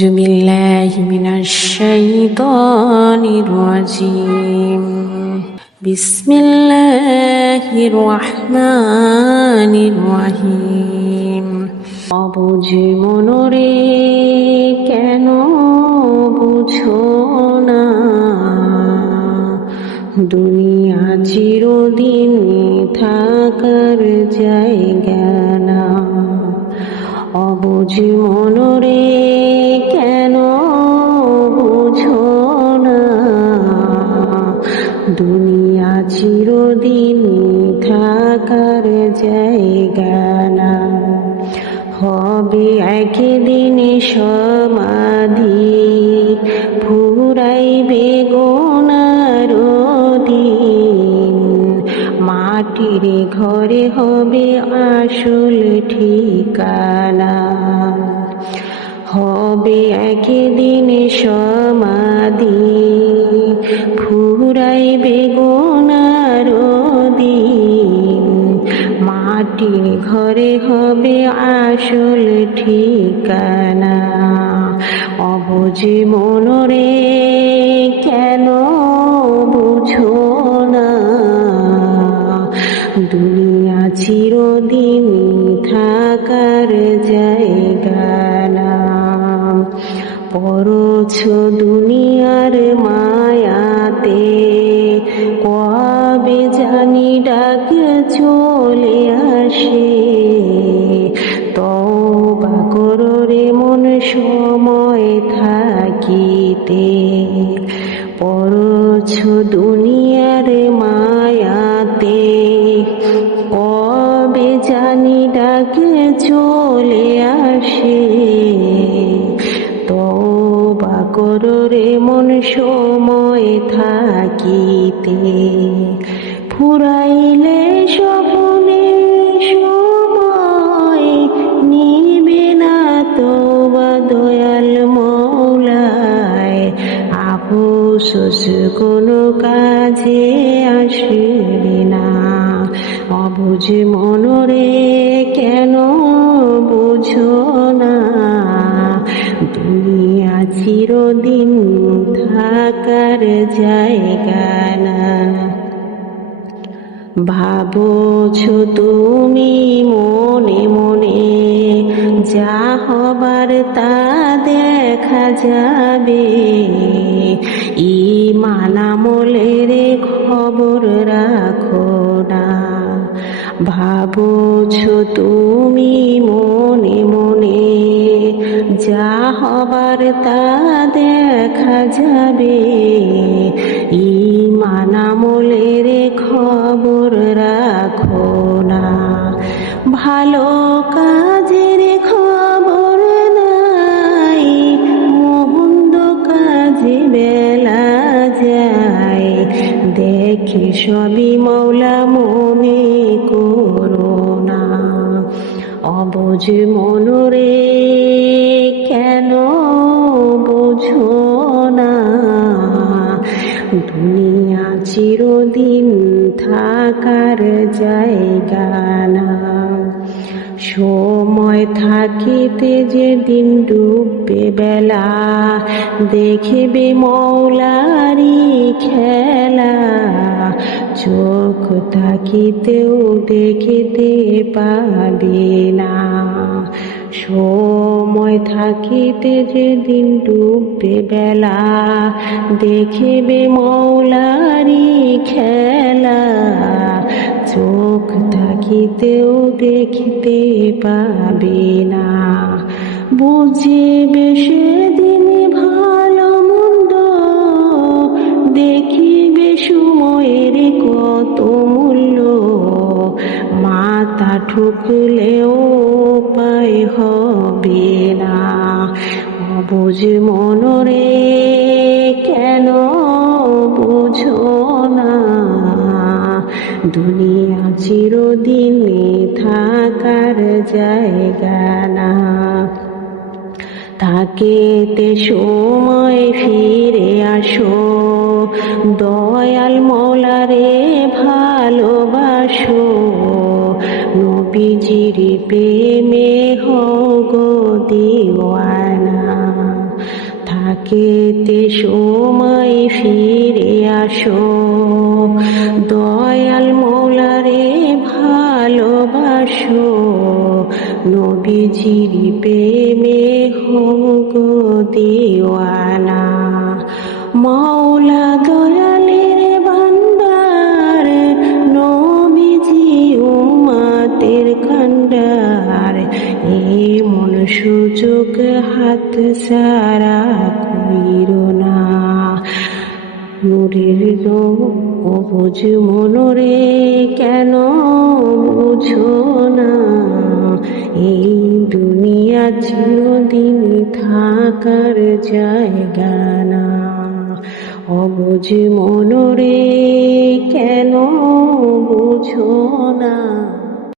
أعوذ بالله من الشيطان الرجيم بسم الله الرحمن الرحيم অবুঝি মনরে কেন বুঝো না দুনিয়া চিরদিন থাকার জায়গা না অবুঝি মনরে কেন বুঝো না দুনিয়া চিরদিন থাকার জায়গা না হবে একদিন সমাধি ফুরাইবে গোনার দিন মাটির ঘরে হবে আসল ঠিকানা হবে একদিন সমাধি ফুরাইবে গোনার দিন মাটির ঘরে হবে আসল ঠিকানা অবুঝি মনরে কেন বুঝো না দুনিয়া চিরদিন থাকার জায়গা না পড়ছ দুনিয়ার মায়াতে কবে জানি ডাক চলে আসে তওবা করো রে মন সময় থাকিতে পড়ছ দুনিয়ার মায়াতে কবে জানি ডাক চলে আসে তওবা করো রে মন সময় থাকিতে ফুরাইলে স্বপ্নে সময় নিবে না তওবা দয়াল মওলায় আফসোস কোনো কাজে আসবে না অবুঝ মনরে কেন বুঝো না দুনিয়া চিরদিন থাকার জায়গা না ভাবছ তুমি মনে মনে যা হবার তা দেখা যাবে ঈমান আমলের খবর রাখো না ভাবছ তুমি মনে মনে যা হবার তা দেখা যাবে ঈমান আমলের খবর রাখো না ভালো কাজের খবর নাই মন্দ কাজে বেলা যায় দেখে সবই মওলা মনে করো না অবুঝ মনরে কেন বুঝো না দুনিয়া চিরদিন থাকার জায়গা না সময় থাকিতে যেদিন ডুববে বেলা দেখবে মওলারি খেলা চোখ থাকিতেও দেখিতে পাবে না সময় থাকিতে যেদিন ডুববে বেলা দেখবে মওলারি খেলা চোখ থাকিতেও দেখিতে পাবে না বুঝিবে সেদিন ভালো মন্দ দেখিবে সময়ের কত মূল্য মাথা ঠুকলেও উপায় হবে না অবুঝ মনরে কেন বুঝো না দুনিয়া চিরদিন থাকার জায়গা না থাকিতে সময় ফিরে আসো দয়াল মওলারে ভালোবাসো নবীজির প্রেমে হও গো দিওয়ানা কেতে সময় ফিরে আসো, দয়াল মৌলারে ভালোবাসো, নবীজির প্রেমে হোক দিওয়ানা। মাওলা দয়ালের বান্দার, নবীজি উম্মতের কান্ডার, এমন সুযোগ হাত ছাড়া কইরো না। নূরের অবুঝ মনরে কেন বুঝো না, এই দুনিয়া চিরদিন থাকার জায়গা না। অবুঝ মনরে কেন বুঝো না।